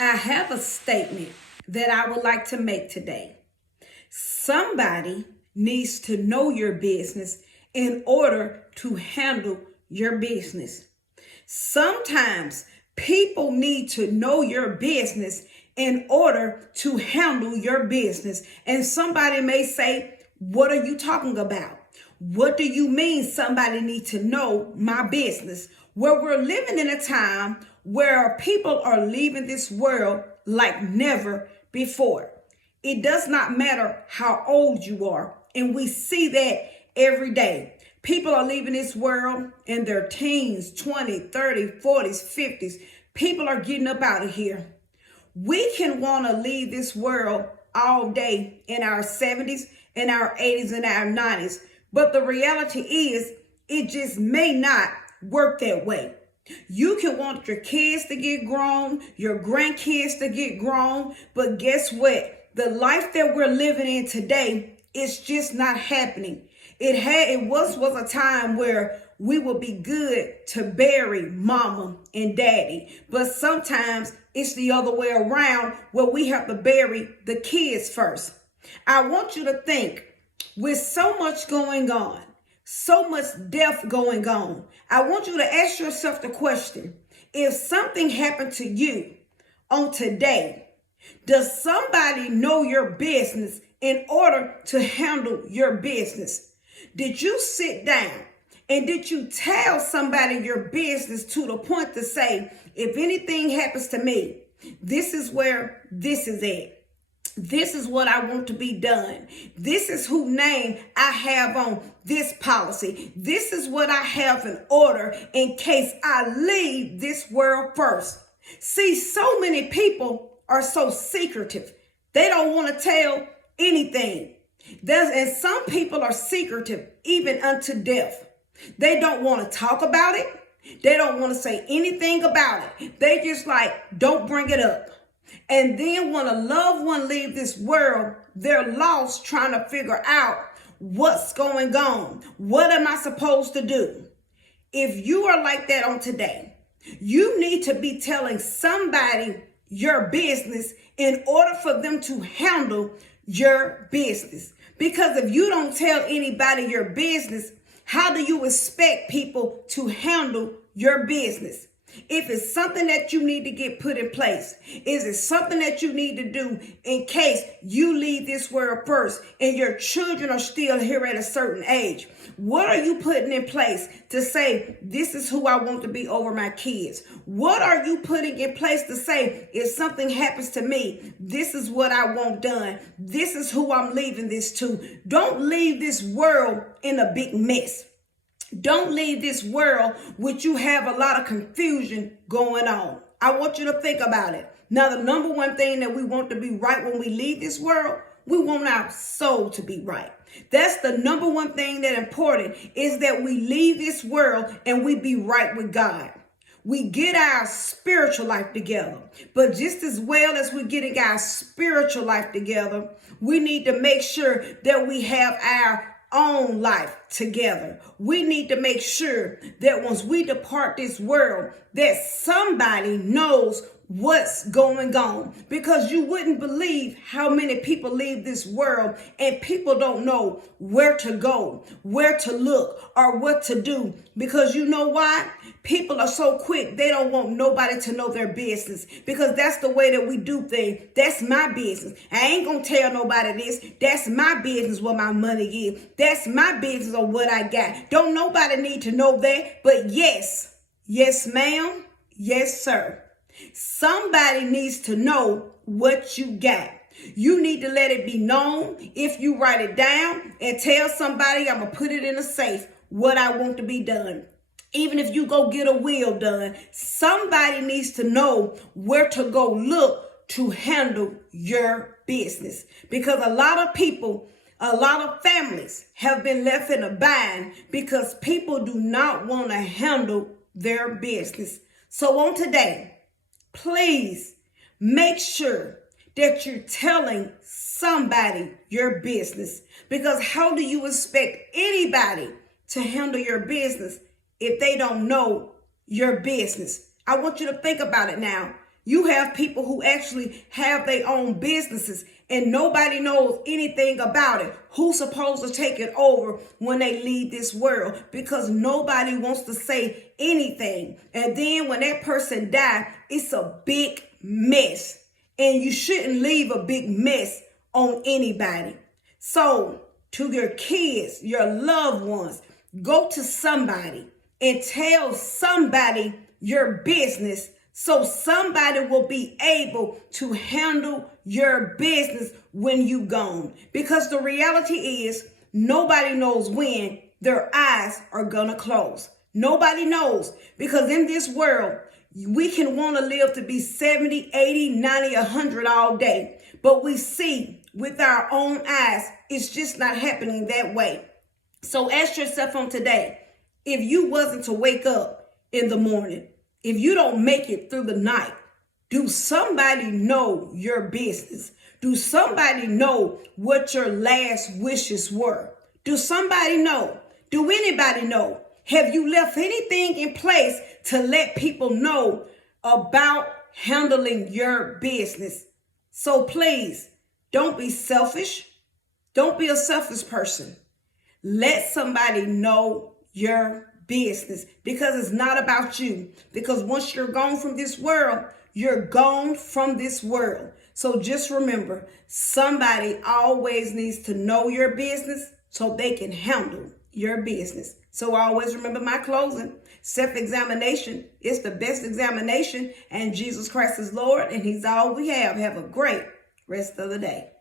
I have a statement that I would like to make today. Somebody needs to know your business in order to handle your business. Sometimes people need to know your business in order to handle your business. And somebody may say, what are you talking about? What do you mean somebody needs to know my business? Well, we're living in a time where people are leaving this world like never before. It does not matter how old you are. And we see that every day. People are leaving this world in their teens, 20, 30, 40s, 50s. People are getting up out of here. We can want to leave this world all day in our 70s, in our 80s, and our 90s. But the reality is, it just may not work that way. You can want your kids to get grown, your grandkids to get grown, but guess what? The life that we're living in today is just not happening. It was a time where we would be good to bury mama and daddy, but sometimes it's the other way around where we have to bury the kids first. I want you to think, with so much going on, so much death going on, I want you to ask yourself the question, if something happened to you on today, does somebody know your business in order to handle your business? Did you sit down and did you tell somebody your business to the point to say, if anything happens to me, this is where this is at. This is what I want to be done. This is whose name I have on this policy. This is what I have in order in case I leave this world first. See, so many people are so secretive. They don't want to tell anything. And some people are secretive even unto death. They don't want to talk about it. They don't want to say anything about it. They just like, don't bring it up. And then when a loved one leaves this world, they're lost trying to figure out what's going on. What am I supposed to do? If you are like that on today, you need to be telling somebody your business in order for them to handle your business. Because if you don't tell anybody your business, how do you expect people to handle your business? If it's something that you need to get put in place, is it something that you need to do in case you leave this world first and your children are still here at a certain age? What are you putting in place to say, this is who I want to be over my kids? What are you putting in place to say, if something happens to me, this is what I want done. This is who I'm leaving this to. Don't leave this world in a big mess. Don't leave this world with you have a lot of confusion going on. I want you to think about it. Now, the number one thing that we want to be right when we leave this world, we want our soul to be right. That's the number one thing that's important, is that we leave this world and we be right with God. We get our spiritual life together. But just as well as we're getting our spiritual life together, we need to make sure that we have our own life together. We need to make sure that once we depart this world, that somebody knows what's going on, because you wouldn't believe how many people leave this world and people don't know where to go, where to look, or what to do. Because you know why? People are so quick. They don't want nobody to know their business, because that's the way that we do things. That's my business. I ain't gonna tell nobody this. That's my business where my money is. That's my business on what I got. Don't nobody need to know that. But yes, ma'am. Yes, sir. Somebody needs to know what you got. You need to let it be known. If you write it down and tell somebody, I'm going to put it in a safe, what I want to be done. Even if you go get a will done, somebody needs to know where to go look to handle your business. Because a lot of people, a lot of families have been left in a bind because people do not want to handle their business. So on today, please make sure that you're telling somebody your business, because how do you expect anybody to handle your business if they don't know your business? I want you to think about it now. You have people who actually have their own businesses and nobody knows anything about it. Who's supposed to take it over when they leave this world? Because nobody wants to say anything. And then when that person dies, it's a big mess. And you shouldn't leave a big mess on anybody. So to your kids, your loved ones, go to somebody and tell somebody your business so somebody will be able to handle your business when you gone. Because the reality is nobody knows when their eyes are gonna close. Nobody knows, because in this world, we can want to live to be 70, 80, 90, 100 all day. But we see with our own eyes, it's just not happening that way. So ask yourself on today, if you wasn't to wake up in the morning, if you don't make it through the night, do somebody know your business? Do somebody know what your last wishes were? Do somebody know? Do anybody know? Have you left anything in place to let people know about handling your business? So please, don't be selfish. Don't be a selfish person. Let somebody know your business, because it's not about you. Because once you're gone from this world, you're gone from this world. So just remember, somebody always needs to know your business so they can handle your business. So always remember my closing. Self-examination is the best examination, and Jesus Christ is Lord, and he's all we have. Have a great rest of the day.